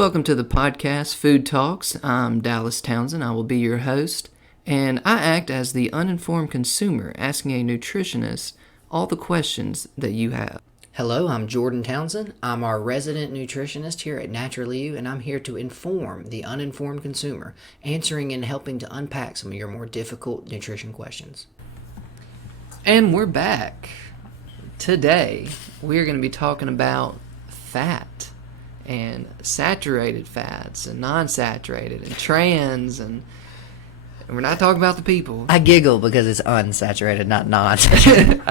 Welcome to the podcast, Food Talks. I'm Dallas Townsend. I will be your host, and I act as the uninformed consumer asking a nutritionist all the questions that you have. Hello, I'm Jordan Townsend. I'm our resident nutritionist here at Naturally You, and I'm here to inform the uninformed consumer, answering and helping to unpack some of your more difficult nutrition questions. And we're back. Today, we're going to be talking about fat and saturated fats and non-saturated and trans, and we're not talking about the people. I giggle because it's unsaturated, not non-saturated.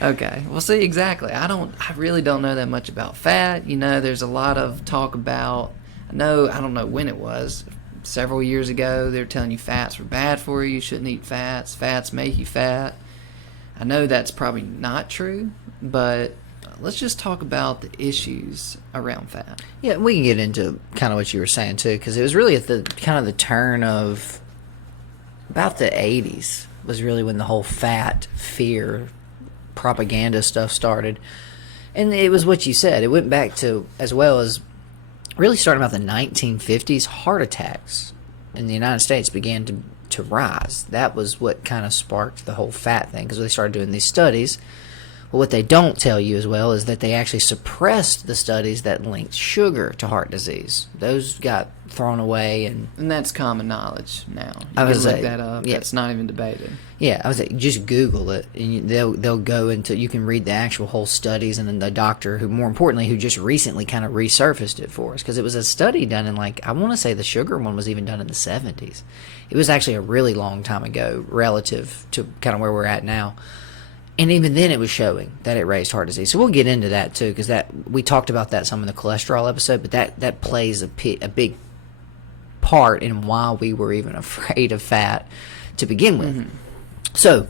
Okay. Well, see, exactly. I really don't know that much about fat. You know, there's a lot of talk about, I don't know when it was, several years ago, they were telling you fats were bad for you shouldn't eat fats. Fats make you fat. I know that's probably not true, but let's just talk about the issues around fat. Yeah, we can get into kind of what you were saying, too, because it was really at the kind of the turn of about the 80s was really when the whole fat fear propaganda stuff started. And it was what you said. It went back to, as well as really starting about the 1950s, heart attacks in the United States began to rise. That was what kind of sparked the whole fat thing, because they started doing these studies. But what they don't tell you as well is that they actually suppressed the studies that linked sugar to heart disease. Those got thrown away, and that's common knowledge now. You I would can say, look that up. yeah. That's not even debated. Yeah, I would say just Google it, and they'll go into, you can read the actual whole studies, and then the doctor who, more importantly, who just recently kind of resurfaced it for us, because it was a study done in, like, I want to say the sugar one was even done in the 70s. It was actually a really long time ago relative to kind of where we're at now. And even then, it was showing that it raised heart disease. So we'll get into that too, because we talked about that some in the cholesterol episode. But that plays a big part in why we were even afraid of fat to begin with. Mm-hmm. So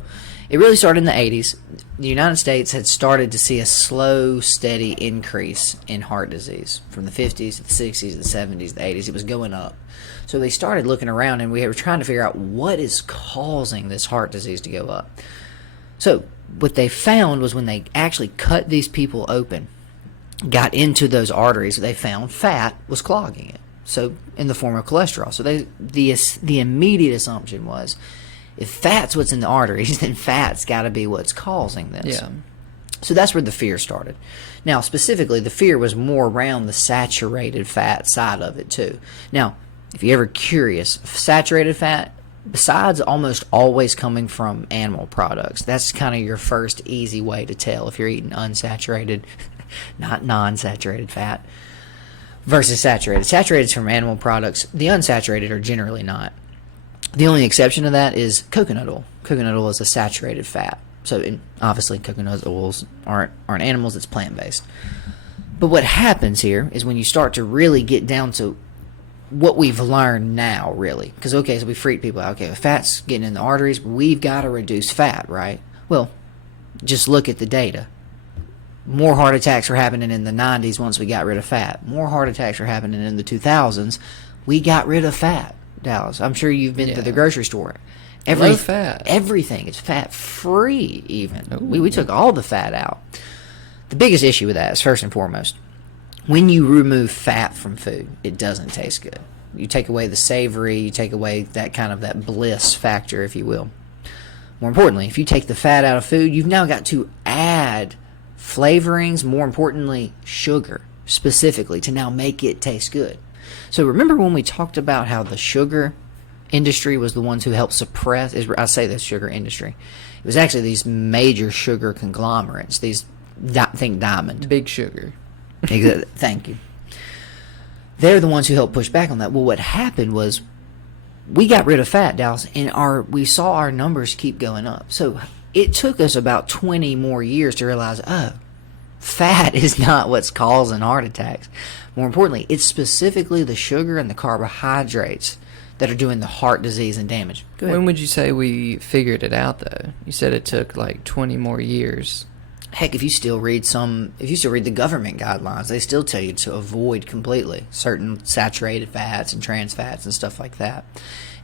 it really started in the 80s. The United States had started to see a slow, steady increase in heart disease from the 50s to the 60s, the 70s, the 80s. It was going up. So they started looking around, and we were trying to figure out what is causing this heart disease to go up. So what they found was when they actually cut these people open, got into those arteries, they found fat was clogging it. So in the form of cholesterol. So the immediate assumption was, if fat's what's in the arteries, then fat's got to be what's causing this. Yeah. So that's where the fear started. Now, specifically, the fear was more around the saturated fat side of it too. Now, if you're ever curious, saturated fat, besides almost always coming from animal products, that's kind of your first easy way to tell if you're eating unsaturated, not non-saturated fat, versus saturated. Saturated is from animal products. The unsaturated are generally not. The only exception to that is coconut oil. Coconut oil is a saturated fat. So obviously coconut oils aren't animals, it's plant-based. But what happens here is when you start to really get down to what we've learned now, really, because so we freak people out. Okay, if fat's getting in the arteries, we've got to reduce fat, right? Well, just look at the data. More heart attacks were happening in the 90s once we got rid of fat. More heart attacks were happening in the 2000s. We got rid of fat, Dallas. I'm sure you've been to the grocery store. Low fat. Everything is fat-free, even. We took all the fat out. The biggest issue with that is, first and foremost, when you remove fat from food, it doesn't taste good. You take away the savory, you take away that kind of that bliss factor, if you will. More importantly, if you take the fat out of food, you've now got to add flavorings, more importantly, sugar, specifically, to now make it taste good. So remember when we talked about how the sugar industry was the ones who helped suppress, I say the sugar industry, it was actually these major sugar conglomerates, think Diamond. Big Sugar. Thank you. They're the ones who helped push back on that. Well, what happened was we got rid of fat, Dallas, and we saw our numbers keep going up. So it took us about 20 more years to realize, fat is not what's causing heart attacks. More importantly, it's specifically the sugar and the carbohydrates that are doing the heart disease and damage. Go ahead. When would you say we figured it out, though? You said it took like 20 more years. Heck, if you still read the government guidelines, they still tell you to avoid completely certain saturated fats and trans fats and stuff like that.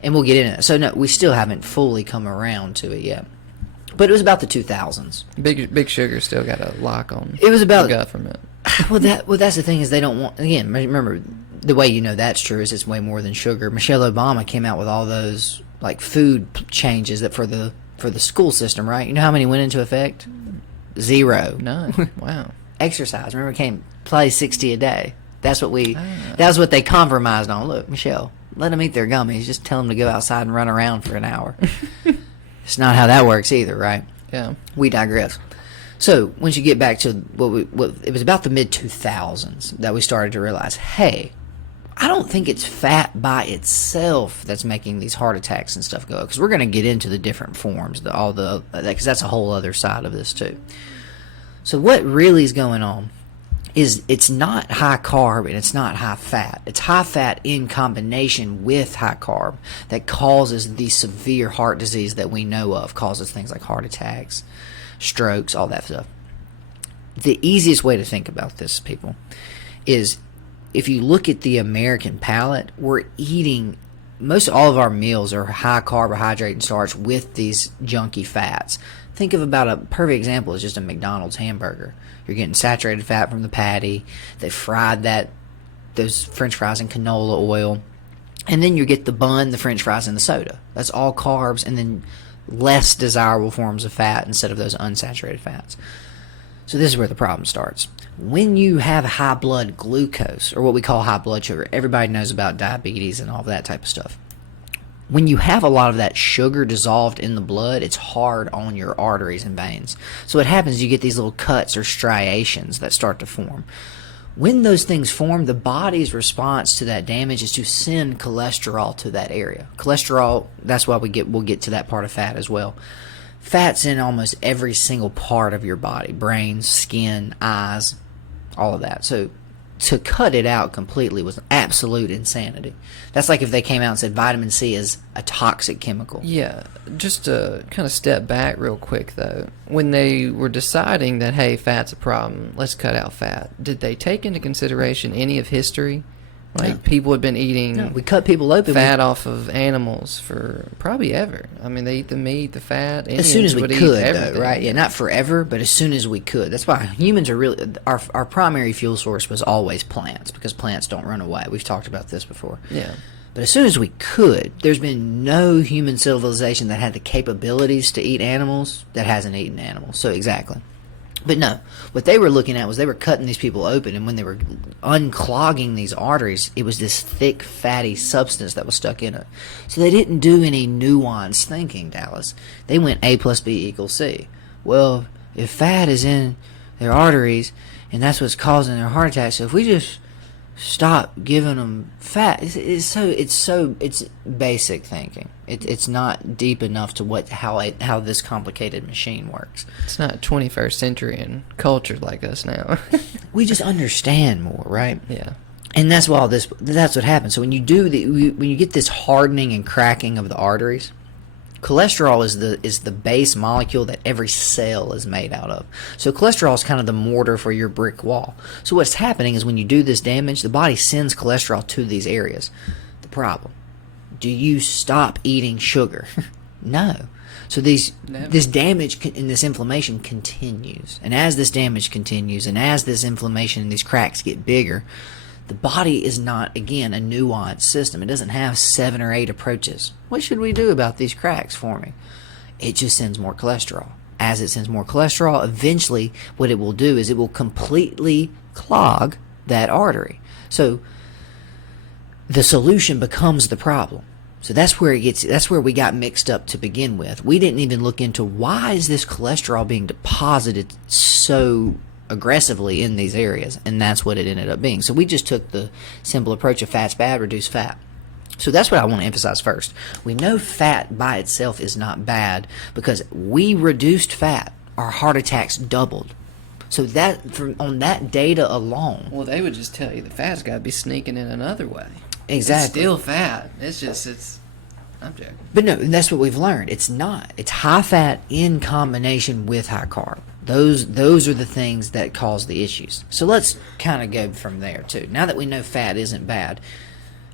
And we'll get into that. So no, we still haven't fully come around to it yet. But it was about the 2000s. Big Sugar still got a lock on it was about the government. Well, that's the thing is they don't want, again, remember, the way you know that's true is it's way more than sugar. Michelle Obama came out with all those like food changes that for the school system, right? You know how many went into effect? 0. None. Wow. Exercise. Remember, it came play 60 a day. That's what that's what they compromised on. Look, Michelle, let them eat their gummies. Just tell them to go outside and run around for an hour. It's not how that works either, right? Yeah. We digress. So once you get back to what it was about the mid-2000s that we started to realize, hey, I don't think it's fat by itself that's making these heart attacks and stuff go. Because we're going to get into the different forms, because that's a whole other side of this too. So what really is going on is it's not high carb and it's not high fat. It's high fat in combination with high carb that causes the severe heart disease that we know of, causes things like heart attacks, strokes, all that stuff. The easiest way to think about this, people, is if you look at the American palate, we're eating, most all of our meals are high carbohydrate and starch with these junky fats. Think of about a perfect example is just a McDonald's hamburger. You're getting saturated fat from the patty. They fried those French fries in canola oil. And then you get the bun, the French fries, and the soda. That's all carbs and then less desirable forms of fat instead of those unsaturated fats. So this is where the problem starts. When you have high blood glucose, or what we call high blood sugar, everybody knows about diabetes and all that type of stuff. When you have a lot of that sugar dissolved in the blood, it's hard on your arteries and veins. So what happens is you get these little cuts or striations that start to form. When those things form, the body's response to that damage is to send cholesterol to that area. Cholesterol, that's why we'll get to that part of fat as well. Fat's in almost every single part of your body, brain, skin, eyes, all of that. So to cut it out completely was absolute insanity. That's like if they came out and said vitamin C is a toxic chemical. Yeah, just to kind of step back real quick, though. When they were deciding that, hey, fat's a problem, let's cut out fat, did they take into consideration any of history? Like, No. People had been eating We cut people open. fat off of animals for probably ever. I mean, they eat the meat, the fat. As soon as we Indians could, would eat though, everything. right? Yeah, not forever, but as soon as we could. That's why humans are really our primary fuel source was always plants, because plants don't run away. We've talked about this before. Yeah. But as soon as we could, there's been no human civilization that had the capabilities to eat animals that hasn't eaten animals. So exactly. But no, what they were looking at was they were cutting these people open, and when they were unclogging these arteries, it was this thick, fatty substance that was stuck in it. So they didn't do any nuanced thinking, Dallas. They went A plus B equals C. Well, if fat is in their arteries, and that's what's causing their heart attacks, so if we just stop giving them fat, it's basic thinking. It's not deep enough to how this complicated machine works. It's not 21st century and cultured like us now. We just understand more, right? Yeah. And that's what happens. So when you when you get this hardening and cracking of the arteries, cholesterol is the base molecule that every cell is made out of. So cholesterol is kind of the mortar for your brick wall. So what's happening is when you do this damage, the body sends cholesterol to these areas. The problem: do you stop eating sugar? No. So this damage and this inflammation continues. And as this damage continues, and as this inflammation and these cracks get bigger, the body is not, again, a nuanced system. It doesn't have 7 or 8 approaches. What should we do about these cracks forming? It just sends more cholesterol. As it sends more cholesterol, eventually what it will do is it will completely clog that artery. So the solution becomes the problem. So that's where we got mixed up to begin with. We didn't even look into why is this cholesterol being deposited so aggressively in these areas, and that's what it ended up being. So we just took the simple approach of fat's bad, reduce fat. So that's what I want to emphasize first. We know fat by itself is not bad because we reduced fat, our heart attacks doubled. So that on that data alone. Well, they would just tell you the fat's got to be sneaking in another way. Exactly. It's still fat. I'm joking. But no, that's what we've learned. It's not. It's high fat in combination with high carb. Those are the things that cause the issues. So let's kind of go from there too. Now that we know fat isn't bad,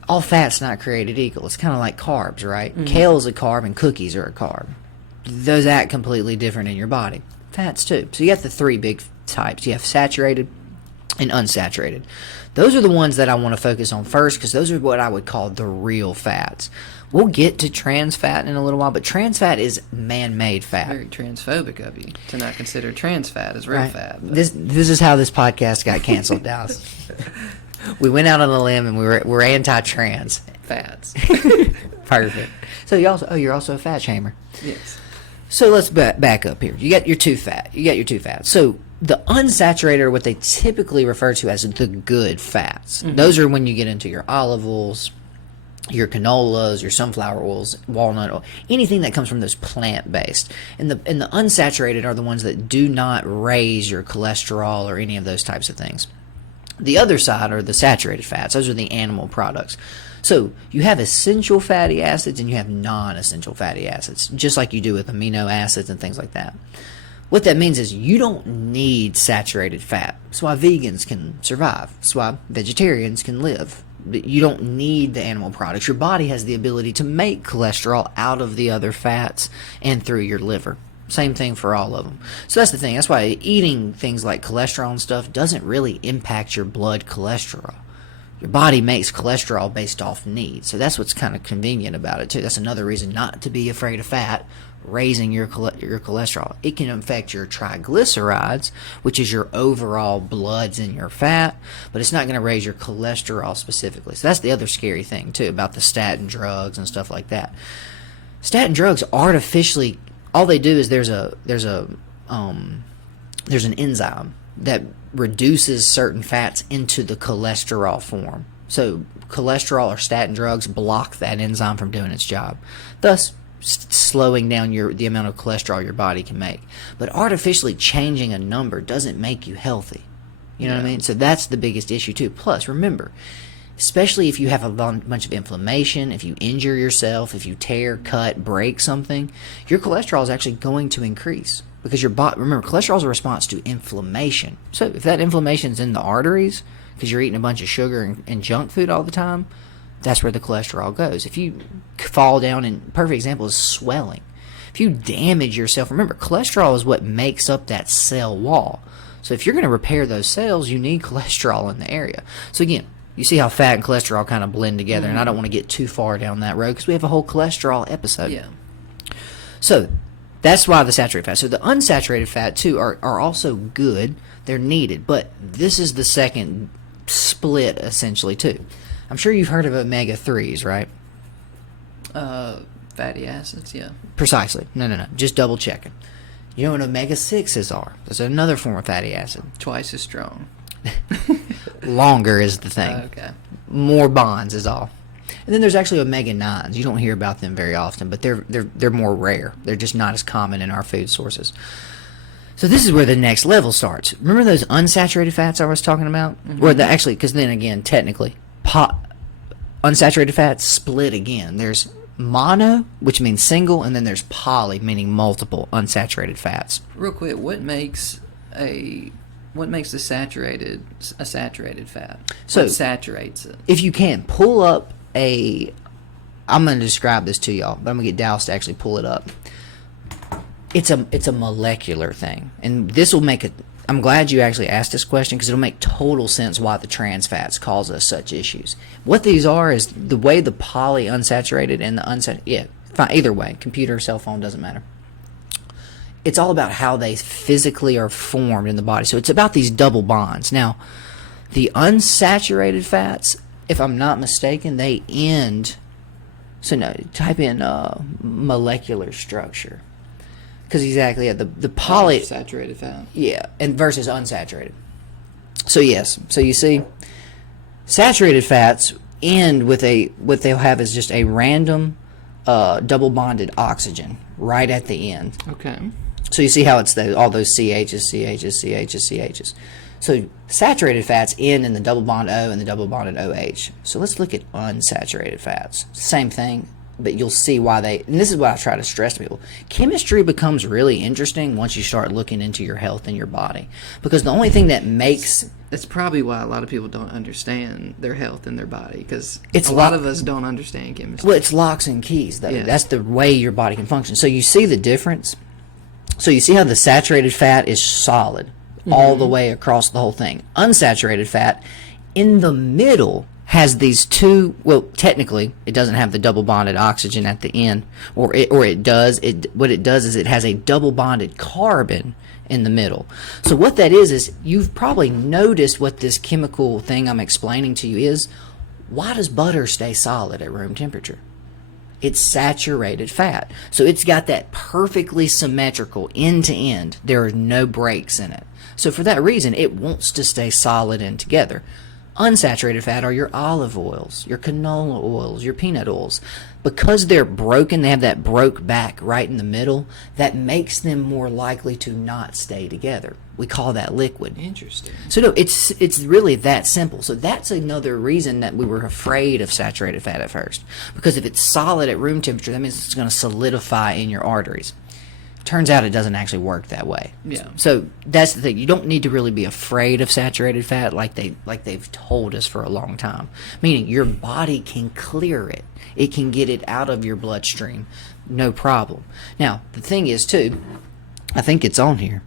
all fat's not created equal. It's kind of like carbs, right? Mm-hmm. Kale is a carb and cookies are a carb. Those act completely different in your body. Fats too. So you have the 3 big types. You have saturated, and unsaturated. Those are the ones that I want to focus on first because those are what I would call the real fats. We'll get to trans fat in a little while, but trans fat is man-made fat. Very transphobic of you to not consider trans fat as real Right. fat. But. This is how this podcast got canceled, Dallas. We went out on a limb and we're anti-trans Fats. Perfect. So you're also a fat shamer. Yes. So let's back up here. You got your two fats. So the unsaturated are what they typically refer to as the good fats. Mm-hmm. Those are when you get into your olive oils, your canolas, your sunflower oils, walnut oil, anything that comes from those plant-based. And the unsaturated are the ones that do not raise your cholesterol or any of those types of things. The other side are the saturated fats. Those are the animal products. So you have essential fatty acids and you have non-essential fatty acids, just like you do with amino acids and things like that. What that means is you don't need saturated fat. That's why vegans can survive. That's why vegetarians can live. You don't need the animal products. Your body has the ability to make cholesterol out of the other fats and through your liver. Same thing for all of them. So that's the thing. That's why eating things like cholesterol and stuff doesn't really impact your blood cholesterol. Your body makes cholesterol based off need. So that's what's kind of convenient about it too. That's another reason not to be afraid of fat raising your cholesterol. It can affect your triglycerides, which is your overall bloods in your fat, but it's not going to raise your cholesterol specifically. So that's the other scary thing too about the statin drugs and stuff like that. Statin drugs artificially, all they do is there's an enzyme that reduces certain fats into the cholesterol form. So cholesterol or statin drugs block that enzyme from doing its job, thus slowing down the amount of cholesterol your body can make. But artificially changing a number doesn't make you healthy. You know what I mean? So that's the biggest issue too. Plus, remember, especially if you have a bunch of inflammation, if you injure yourself, if you tear, cut, break something, your cholesterol is actually going to increase. Because your body, remember, cholesterol is a response to inflammation. So if that inflammation is in the arteries, because you're eating a bunch of sugar and junk food all the time, that's where the cholesterol goes. If you fall down, and perfect example is swelling. If you damage yourself, remember, cholesterol is what makes up that cell wall. So if you're going to repair those cells, you need cholesterol in the area. So again, you see how fat and cholesterol kind of blend together, and I don't want to get too far down that road because we have a whole cholesterol episode. Yeah. So that's why the saturated fat. So the unsaturated fat too are also good. They're needed, but this is the second split essentially too. I'm sure you've heard of omega-3s, right? Fatty acids, yeah. Precisely. No. Just double checking. You know what omega-6s are? That's another form of fatty acid. Twice as strong. Longer is the thing. Okay. More bonds is all. And then there's actually omega-9s. You don't hear about them very often, but they're more rare. They're just not as common in our food sources. So this is where the next level starts. Remember those unsaturated fats I was talking about? Mm-hmm. Or actually, because then again, technically, unsaturated fats split again. There's mono, which means single, and then there's poly, meaning multiple unsaturated fats. Real quick, what makes the saturated a saturated fat? So what saturates it? If you can pull up I'm going to describe this to y'all, but I'm going to get Dallas to actually pull it up. It's a molecular thing, and this will make it. I'm glad you actually asked this question because it'll make total sense why the trans fats cause us such issues. What these are is the way the polyunsaturated and the unsaturated. Yeah, fine, either way, computer, cell phone, doesn't matter. It's all about how they physically are formed in the body. So it's about these double bonds. Now, the unsaturated fats, if I'm not mistaken, they end. So no, type in molecular structure. Because exactly, yeah, the poly saturated fat. Yeah, and versus unsaturated. So yes, so you see, saturated fats end with what they'll have is just a random double bonded oxygen right at the end. Okay. So you see how it's all those CHs, CHs, CHs, CHs. So saturated fats end in the double bond O and the double bonded OH. So let's look at unsaturated fats. Same thing. But you'll see why and this is what I try to stress to people. Chemistry becomes really interesting once you start looking into your health and your body. Because the only thing that makes... That's probably why a lot of people don't understand their health and their body. Because a lot of us don't understand chemistry. Well, it's locks and keys, though. Yeah. That's the way your body can function. So you see the difference? So you see how the saturated fat is solid. all the way across the whole thing. Unsaturated fat in the middle has these two, well, technically it doesn't have the double bonded oxygen at the end, or it does. What it does is it has a double bonded carbon in the middle. So what that is you've probably noticed what this chemical thing I'm explaining to you is. Why does butter stay solid at room temperature? It's saturated fat. So it's got that perfectly symmetrical end to end. There are no breaks in it. So for that reason, it wants to stay solid and together. Unsaturated fat are your olive oils, your canola oils, your peanut oils. Because they're broken, they have that broke back right in the middle, that makes them more likely to not stay together. We call that liquid. Interesting. So no, it's really that simple. So that's another reason that we were afraid of saturated fat at first. Because if it's solid at room temperature, that means it's going to solidify in your arteries. Turns out it doesn't actually work that way. Yeah. So that's the thing. You don't need to really be afraid of saturated fat like they've told us for a long time. Meaning your body can clear it. It can get it out of your bloodstream. No problem. Now, the thing is too, I think it's on here.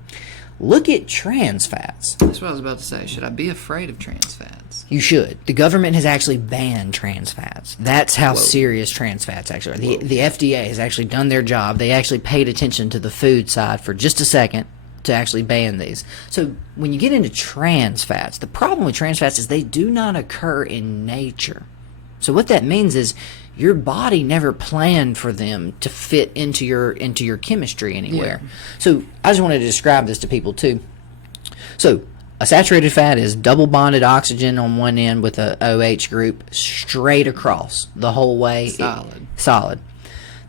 Look at trans fats. That's what I was about to say. Should I be afraid of trans fats? You should. The government has actually banned trans fats. That's how serious trans fats actually are. The FDA has actually done their job. They actually paid attention to the food side for just a second to actually ban these. So when you get into trans fats, the problem with trans fats is they do not occur in nature. So what that means is your body never planned for them to fit into your chemistry anywhere. Yeah. So I just wanted to describe this to people too. So a saturated fat is double bonded oxygen on one end with a OH group straight across the whole way. Solid.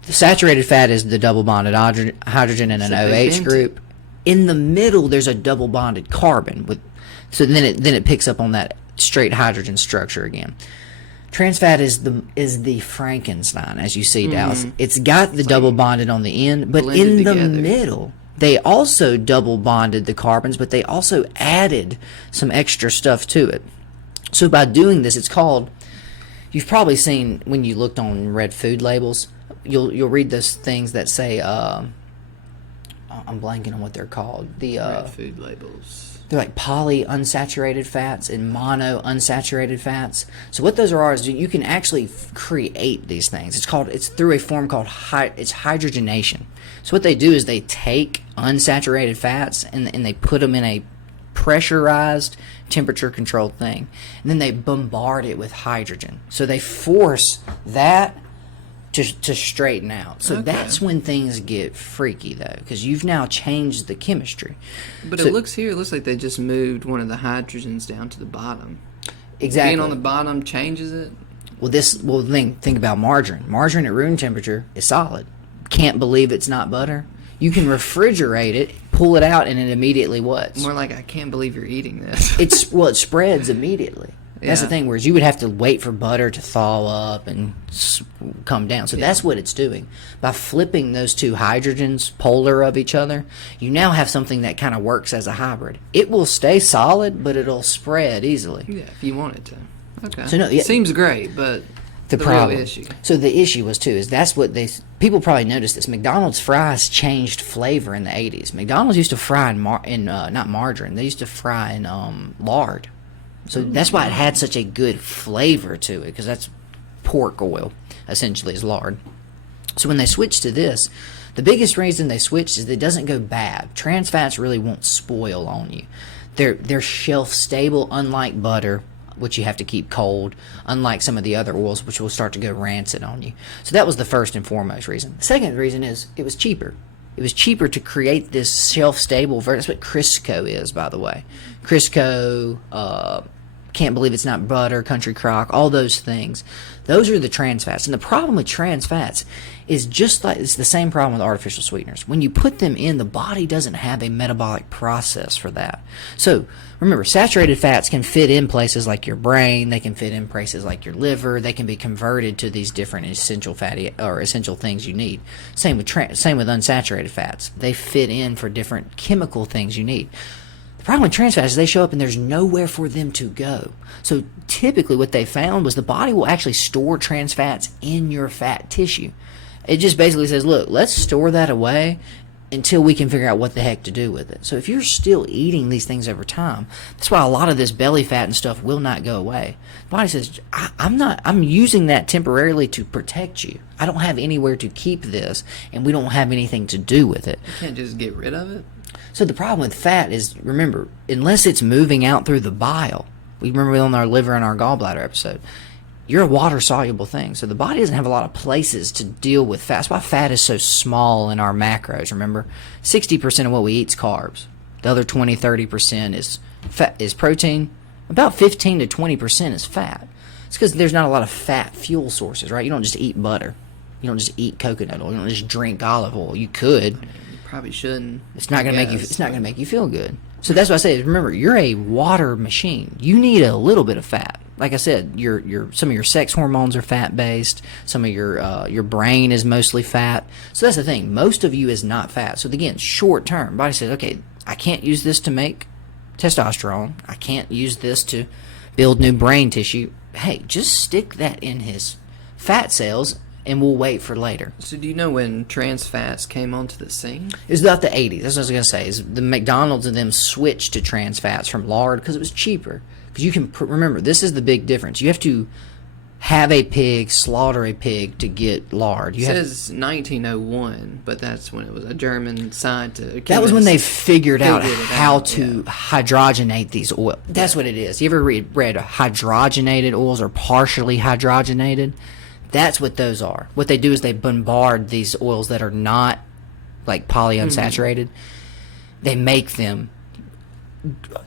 The saturated fat is the double bonded hydrogen and an OH group. In the middle, there's a double bonded carbon with. So then it picks up on that straight hydrogen structure again. Trans fat is the Frankenstein, as you see, Dallas. It's got the double bonded on the end, but in the middle, they also double bonded the carbons, but they also added some extra stuff to it. So by doing this, it's called. You've probably seen when you looked on red food labels, you'll read those things that say. I'm blanking on what they're called. The red food labels. They're like polyunsaturated fats and monounsaturated fats. So what those are is you can actually create these things. It's through a form called hydrogenation. So what they do is they take unsaturated fats and they put them in a pressurized, temperature-controlled thing. And then they bombard it with hydrogen. So they force that to straighten out. So that's when things get freaky, though, because you've now changed the chemistry. But it looks like they just moved one of the hydrogens down to the bottom. Exactly. Being on the bottom changes it? Well, think about margarine. Margarine at room temperature is solid. Can't believe it's not butter. You can refrigerate it, pull it out, and it immediately what? More like, I can't believe you're eating this. It spreads immediately. That's the thing, whereas you would have to wait for butter to thaw up and come down. So that's what it's doing. By flipping those two hydrogens polar of each other, you now have something that kind of works as a hybrid. It will stay solid, but it'll spread easily. Yeah, if you want it to. Okay. So it seems great, but the problem. Real issue. So the issue was too is that's what people probably noticed this. McDonald's fries changed flavor in the 80s. McDonald's used to fry in not margarine. They used to fry in lard. So that's why it had such a good flavor to it, because that's pork oil, essentially, is lard. So when they switched to this, the biggest reason they switched is it doesn't go bad. Trans fats really won't spoil on you. They're shelf stable, unlike butter, which you have to keep cold, unlike some of the other oils, which will start to go rancid on you. So that was the first and foremost reason. The second reason is it was cheaper. It was cheaper to create this shelf-stable version. That's what Crisco is, by the way. Crisco, can't believe it's not butter, country crock, all those things. Those are the trans fats. And the problem with trans fats is just like it's the same problem with artificial sweeteners. When you put them in, the body doesn't have a metabolic process for that. So remember, saturated fats can fit in places like your brain. They can fit in places like your liver. They can be converted to these different essential things you need. Same with unsaturated fats. They fit in for different chemical things you need. The problem with trans fats is they show up and there's nowhere for them to go. So typically what they found was the body will actually store trans fats in your fat tissue. It just basically says, look, let's store that away. until we can figure out what the heck to do with it. So if you're still eating these things over time, that's why a lot of this belly fat and stuff will not go away. The body says, I'm using that temporarily to protect you. I don't have anywhere to keep this, and we don't have anything to do with it. You can't just get rid of it? So the problem with fat is, remember, unless it's moving out through the bile, we remember on our liver and our gallbladder episode, you're a water-soluble thing. So the body doesn't have a lot of places to deal with fat. That's why fat is so small in our macros, remember? 60% of what we eat is carbs. The other 20-30% is fat, is protein. About 15 to 20% is fat. It's because there's not a lot of fat fuel sources, right? You don't just eat butter. You don't just eat coconut oil. You don't just drink olive oil. You could. You probably shouldn't. It's not going to make you. It's not going to make you feel good. So that's what I say. Remember, you're a water machine. You need a little bit of fat. Like I said, some of your sex hormones are fat based. Some of your brain is mostly fat. So that's the thing. Most of you is not fat. So again, short term, body says, okay, I can't use this to make testosterone. I can't use this to build new brain tissue. Hey, just stick that in his fat cells, and we'll wait for later. So do you know when trans fats came onto the scene? It was about the 80s. That's what I was going to say. Is the McDonald's and them switched to trans fats from lard because it was cheaper. Because you can remember, this is the big difference. You have to have a pig, slaughter a pig to get lard. It says 1901, but that's when it was a German scientist. That was when they figured out how to hydrogenate these oils. That's what it is. You ever read hydrogenated oils or partially hydrogenated? That's what those are. What they do is they bombard these oils that are not like polyunsaturated. They make them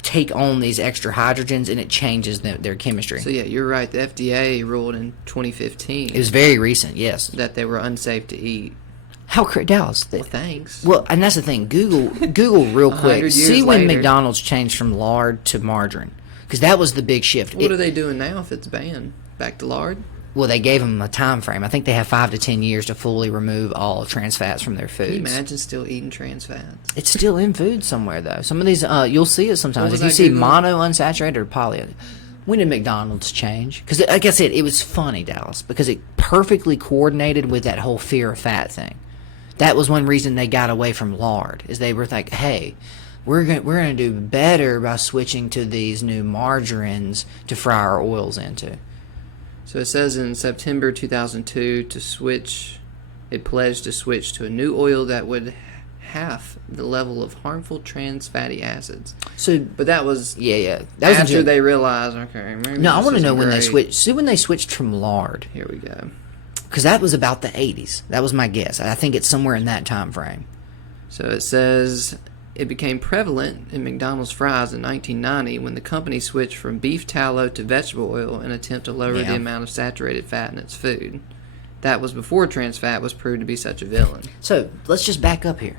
take on these extra hydrogens, and it changes their chemistry. So yeah, you're right. The FDA ruled in 2015. It was very recent, yes. That they were unsafe to eat. How Dallas? Well, thanks. Well, and that's the thing. Google real quick. See when later. McDonald's changed from lard to margarine, because that was the big shift. What are they doing now if it's banned? Back to lard? Well, they gave them a time frame. I think they have 5 to 10 years to fully remove all trans fats from their foods. Can you imagine still eating trans fats? It's still in food somewhere, though. Some of these, you'll see it sometimes. If you see monounsaturated or poly. When did McDonald's change? Because, like I said, it was funny, Dallas, because it perfectly coordinated with that whole fear of fat thing. That was one reason they got away from lard, is they were like, hey, we're gonna do better by switching to these new margarines to fry our oils into. So it says in September 2002 it pledged to switch to a new oil that would half the level of harmful trans fatty acids. But that was that was after they realized, okay, maybe no, I want to know when great. they switched. See when they switched from lard. Here we go. Because that was about the 80s. That was my guess. I think it's somewhere in that time frame. So it says it became prevalent in McDonald's fries in 1990 when the company switched from beef tallow to vegetable oil in an attempt to lower the amount of saturated fat in its food. That was before trans fat was proved to be such a villain. So let's just back up here.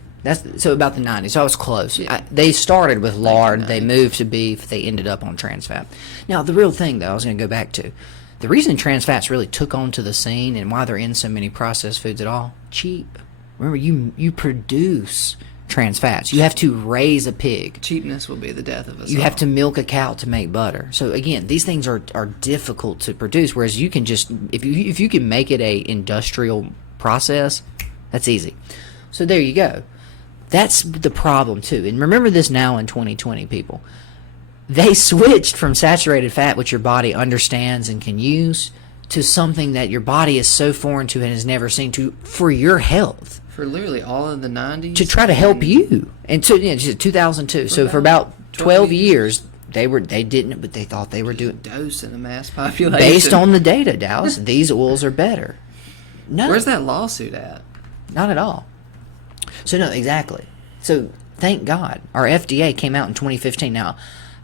So about the 90s. So I was close. Yeah. They started with lard. They moved to beef. They ended up on trans fat. Now, the real thing, though, I was going to go back to, the reason trans fats really took onto the scene and why they're in so many processed foods at all, cheap. Remember, you produce trans fats. You have to raise a pig. Cheapness will be the death of us. You have to milk a cow to make butter. So again, these things are difficult to produce. Whereas you can just if you can make it a industrial process, that's easy. So there you go. That's the problem too. And remember this now in 2020, people. They switched from saturated fat, which your body understands and can use, to something that your body is so foreign to and has never seen to for your health. For literally all of the 90s? To try to help you. And so, 2002. So for about 12 years, they didn't, but they thought they were doing... Dose in a mass population. Based on the data, Dallas, these oils are better. No. Where's that lawsuit at? Not at all. So, no, exactly. So, thank God. Our FDA came out in 2015. Now,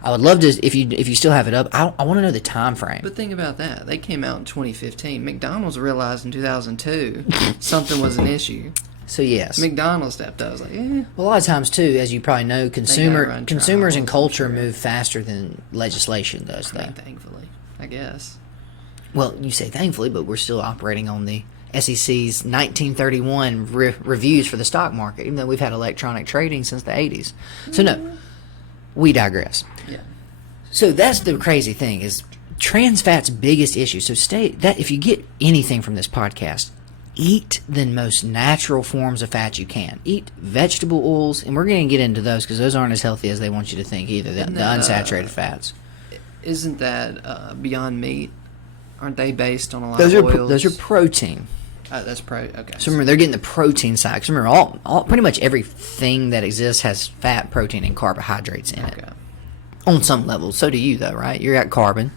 I would love to, if you still have it up, I want to know the time frame. But think about that. They came out in 2015. McDonald's realized in 2002 something was an issue. So, yes. McDonald's stepped up. I was like, Well, a lot of times, too, as you probably know, consumers and culture move faster than legislation does, though. Thankfully, I guess. Well, you say thankfully, but we're still operating on the SEC's 1931 reviews for the stock market, even though we've had electronic trading since the 80s. So, no, we digress. Yeah. So, that's the crazy thing, is trans fat's biggest issue. So, if you get anything from this podcast, eat the most natural forms of fat you can. Eat vegetable oils, and we're going to get into those because those aren't as healthy as they want you to think either, the unsaturated fats. Isn't that Beyond Meat? Aren't they based on a lot of oils? Those are protein. That's okay. So remember, they're getting the protein side. So remember, all pretty much everything that exists has fat, protein, and carbohydrates in it. On some level. So do you, though, right? You've got carbon.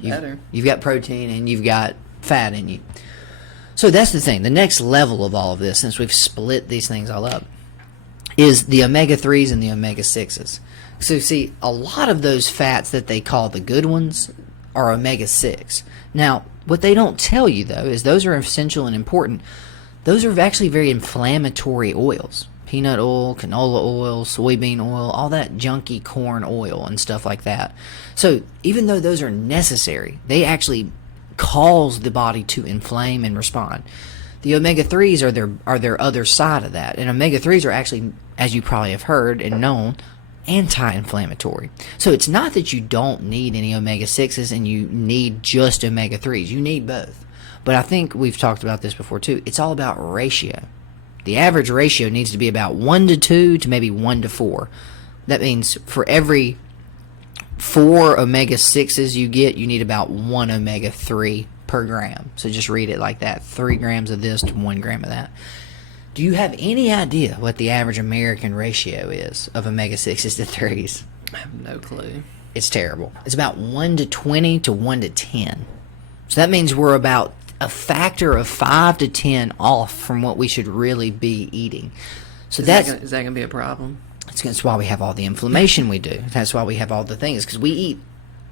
You've got protein, and you've got fat in you. So that's the thing. The next level of all of this, since we've split these things all up, is the omega-3s and the omega-6s. So see, a lot of those fats that they call the good ones are omega-6. Now, what they don't tell you, though, is those are essential and important. Those are actually very inflammatory oils. Peanut oil, canola oil, soybean oil, all that junky corn oil and stuff like that. So even though those are necessary, they actually cause the body to inflame and respond. The omega-3s are their other side of that. And omega-3s are actually, as you probably have heard and known, anti-inflammatory. So it's not that you don't need any omega-6s and you need just omega-3s. You need both. But I think we've talked about this before too. It's all about ratio. The average ratio needs to be about 1:2 to maybe 1:4. That means for every 4 omega-6s you get, you need about 1 omega-3 per gram. So just read it like that. 3 grams of this to 1 gram of that. Do you have any idea what the average American ratio is of omega-6s to 3s? I have no clue. It's terrible. It's about 1:20 to 1:10. So that means we're about a factor of 5 to 10 off from what we should really be eating. So is that going to be a problem? That's why we have all the inflammation we do. That's why we have all the things, because we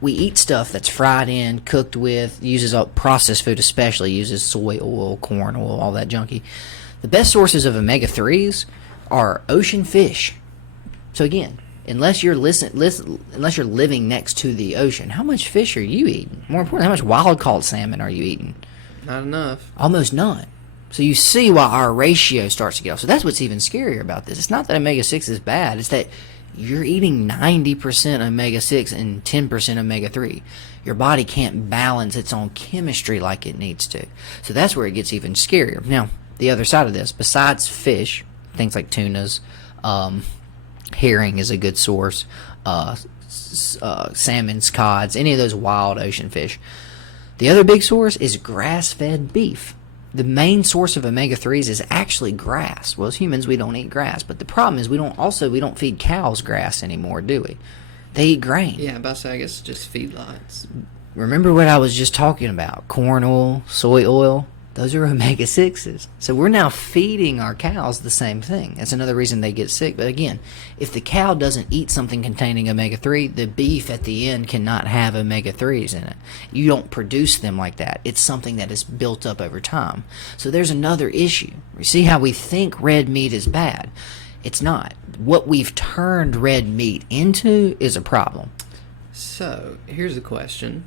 eat stuff that's fried in, cooked with, uses processed food, especially uses soy oil, corn oil, all that junky. The best sources of omega-3s are ocean fish. So again, unless you're living next to the ocean, how much fish are you eating? More importantly, how much wild-caught salmon are you eating? Not enough. Almost none. So you see why our ratio starts to get off. So that's what's even scarier about this. It's not that omega-6 is bad. It's that you're eating 90% omega-6 and 10% omega-3. Your body can't balance its own chemistry like it needs to. So that's where it gets even scarier. Now, the other side of this, besides fish, things like tunas, herring is a good source, salmon, cods, any of those wild ocean fish. The other big source is grass-fed beef. The main source of omega-3s is actually grass. Well, as humans, we don't eat grass. But the problem is we don't feed cows grass anymore, do we? They eat grain. Yeah, but I guess just feedlots. Remember what I was just talking about? Corn oil, soy oil. Those are omega-6s. So we're now feeding our cows the same thing. That's another reason they get sick. But again, if the cow doesn't eat something containing omega-3, the beef at the end cannot have omega-3s in it. You don't produce them like that. It's something that is built up over time. So there's another issue. You see how we think red meat is bad? It's not. What we've turned red meat into is a problem. So, here's a question.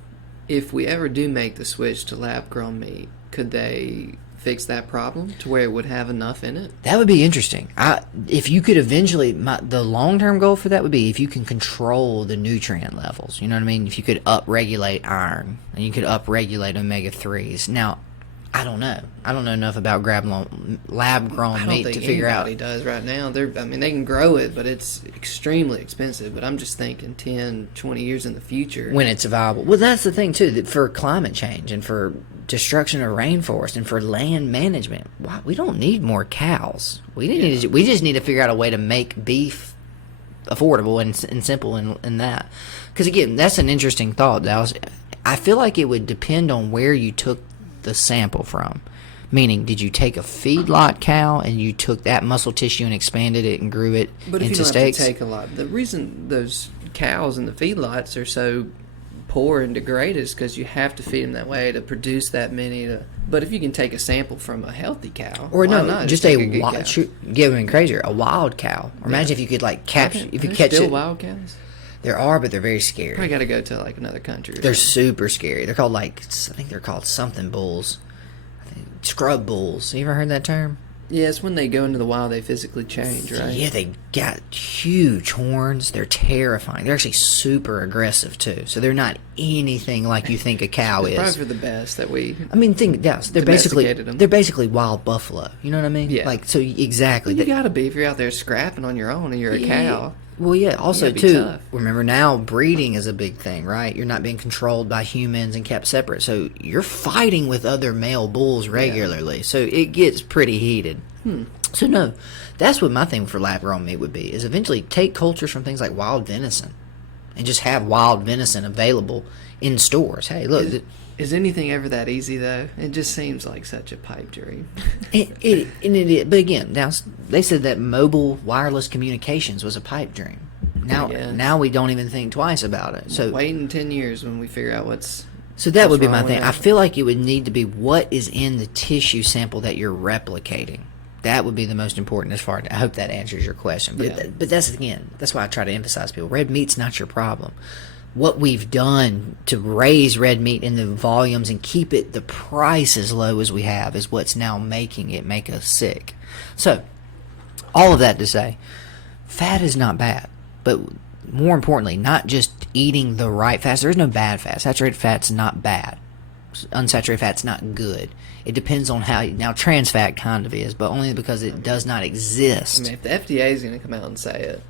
If we ever do make the switch to lab-grown meat, could they fix that problem to where it would have enough in it? That would be interesting. If you could eventually, the long-term goal for that would be if you can control the nutrient levels. You know what I mean? If you could up-regulate iron and you could up-regulate omega-3s. Now, I don't know. I don't know enough about lab-grown meat to figure out. I don't think anybody does right now. They can grow it, but it's extremely expensive. But I'm just thinking 10, 20 years in the future. When it's viable. Well, that's the thing, too, that for climate change and for destruction of rainforest and for land management, we don't need more cows. We just need to figure out a way to make beef affordable and simple in that. Because, again, that's an interesting thought, Dallas. I feel like it would depend on where you took the sample from. Meaning, did you take a feedlot cow and you took that muscle tissue and expanded it and grew it into steaks? But if you don't have to take a lot, the reason those cows in the feedlots are so poor and degraded is because you have to feed them that way to produce that many. But if you can take a sample from a healthy cow, or why no, not? just a wild, giving crazier, a wild cow. Or imagine if you could capture, if you catch still it. Wild cows. There are, but they're very scary. Probably got to go to another country. They're super scary. They're called I think they're called something bulls. I think scrub bulls. You ever heard that term? Yeah, it's when they go into the wild they physically change, right? Yeah, they got huge horns. They're terrifying. They're actually super aggressive too. So they're not anything like you think a cow It's probably is. for the best that we. I mean, yes, they're domesticated them. basically wild buffalo. You know what I mean? Yeah. Like, so exactly. You gotta be if you're out there scrapping on your own and you're a cow. Well, yeah. Also, gotta be too, tough. remember now breeding is a big thing, right? You're not being controlled by humans and kept separate, so you're fighting with other male bulls regularly. So it gets pretty heated. So no, that's what my thing for lab-grown meat would be: is eventually take cultures from things like wild venison, and just have wild venison available in stores. Hey, look. Is anything ever that easy though? It just seems like such a pipe dream. But again, now they said that mobile wireless communications was a pipe dream. Now we don't even think twice about it. So wait in 10 years when we figure out what's. So that would be my wrong with thing. that. I feel like it would need to be what is in the tissue sample that you're replicating. That would be the most important as far as, I hope that answers your question. But, Yeah. but that's why I try to emphasize people. Red meat's not your problem. What we've done to raise red meat in the volumes and keep it the price as low as we have is what's now making it make us sick. So, all of that to say, fat is not bad. But more importantly, not just eating the right fats. There's no bad fat. Saturated fat's not bad. Unsaturated fat's not good. It depends on how. Now, trans fat kind of is, but only because it does not exist. I mean, if the FDA is going to come out and say it,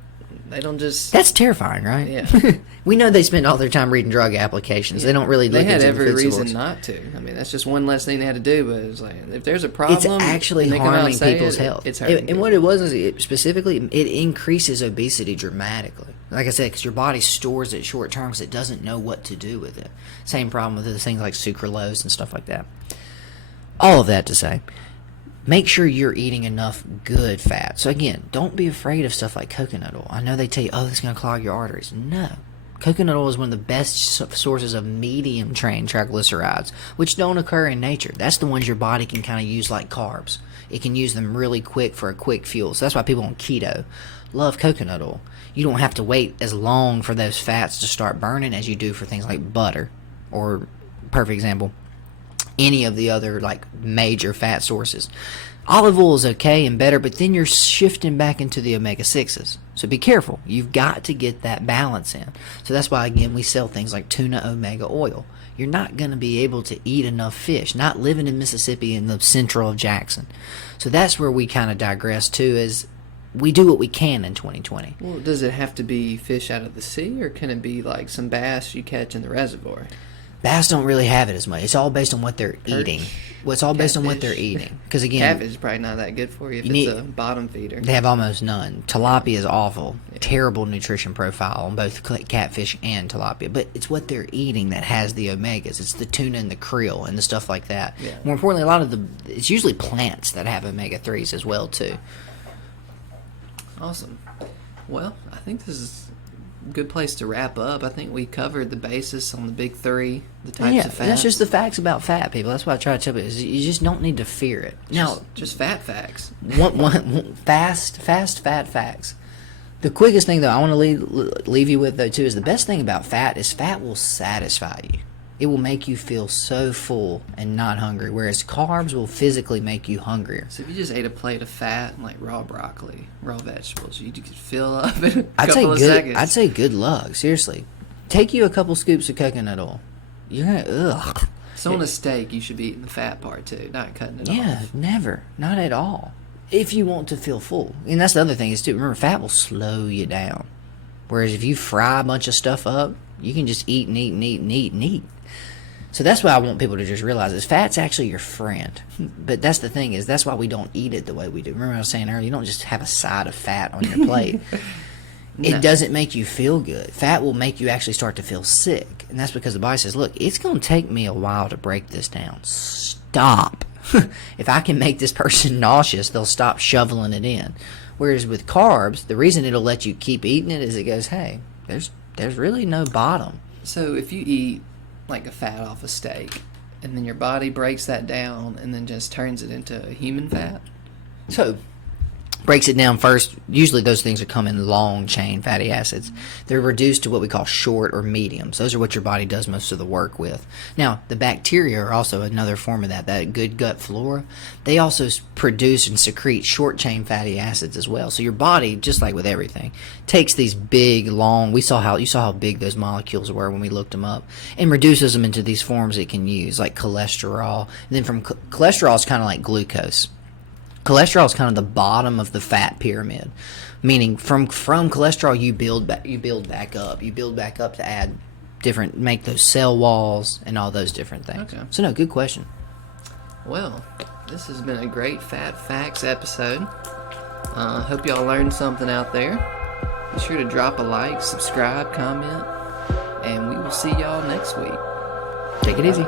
they don't just. That's terrifying, right? Yeah. We know they spend all their time reading drug applications. They don't really look They had into every the food reason source. not to. I mean, that's just one less thing they had to do. But it's like, if there's a problem, It's actually and they come out harming and say people's it, health. It's hurting. And what it was is specifically, it increases obesity dramatically. Like I said, because your body stores it short term because it doesn't know what to do with it. Same problem with the things like sucralose and stuff like that. All of that to say, make sure you're eating enough good fat. So again, don't be afraid of stuff like coconut oil. I know they tell you, oh, it's going to clog your arteries. No. Coconut oil is one of the best sources of medium chain triglycerides, which don't occur in nature. That's the ones your body can kind of use like carbs. It can use them really quick for a quick fuel. So that's why people on keto love coconut oil. You don't have to wait as long for those fats to start burning as you do for things like butter or, perfect example, any of the other like major fat sources. Olive oil is okay and better, but then you're shifting back into the omega-6s. So be careful. You've got to get that balance in. So that's why, again, we sell things like tuna omega oil. You're not going to be able to eat enough fish, not living in Mississippi in the central of Jackson. So that's where we kind of digress to, is we do what we can in 2020. Well, does it have to be fish out of the sea, or can it be like some bass you catch in the reservoir? Bass don't really have it as much. It's all based on what they're eating. Well, it's all based on what they're Catfish. eating. Because again, Catfish is probably not that good for you if You it's need- a bottom feeder. they have almost none. Tilapia is awful. Terrible nutrition profile on both catfish and tilapia. But it's what they're eating that has the omegas. It's the tuna and the krill and the stuff like that. Yeah. More importantly, it's usually plants that have omega-3s as well, too. Awesome. Well, I think this is a good place to wrap up. I think we covered the basis on the big three, the types of fat. That's just the facts about fat, people. That's what I try to tell you. Is you just don't need to fear it. Now, just fat facts. one fast fat facts. The quickest thing, though, I want to leave you with, though, too, is the best thing about fat is fat will satisfy you. It will make you feel so full and not hungry, whereas carbs will physically make you hungrier. So if you just ate a plate of fat and like raw broccoli, raw vegetables, you could fill up in a I'd couple of seconds. I'd say good luck. Seriously, take you a couple scoops of coconut oil. You're gonna ugh. So on a steak, you should be eating the fat part too, not cutting it Yeah, off. never, not at all. If you want to feel full, and that's the other thing is too. Remember, fat will slow you down. Whereas if you fry a bunch of stuff up, you can just eat and eat and eat and eat and eat. So that's why I want people to just realize is fat's actually your friend. But that's the thing is that's why we don't eat it the way we do. Remember I was saying earlier, you don't just have a side of fat on your plate. It doesn't make you feel good. Fat will make you actually start to feel sick. And that's because the body says, look, it's going to take me a while to break this down. Stop. If I can make this person nauseous, they'll stop shoveling it in. Whereas with carbs, the reason it'll let you keep eating it is it goes, hey, there's really no bottom. So if you eat like a fat off a steak, and then your body breaks that down and then just turns it into human fat. So, breaks it down first. Usually those things are come in long chain fatty acids. They're reduced to what we call short or mediums. Those are what your body does most of the work with. Now, the bacteria are also another form of that good gut flora. They also produce and secrete short chain fatty acids as well. So your body, just like with everything, takes these big, long, you saw how big those molecules were when we looked them up, and reduces them into these forms it can use, like cholesterol. And then from cholesterol is kind of like glucose. Cholesterol is kind of the bottom of the fat pyramid, meaning from cholesterol you build back up to add make those cell walls and all those different things. Okay. So no, good question. Well, this has been a great Fat Facts episode. Hope y'all learned something out there. Be sure to drop a like, subscribe, comment, and we will see y'all next week. Take it easy.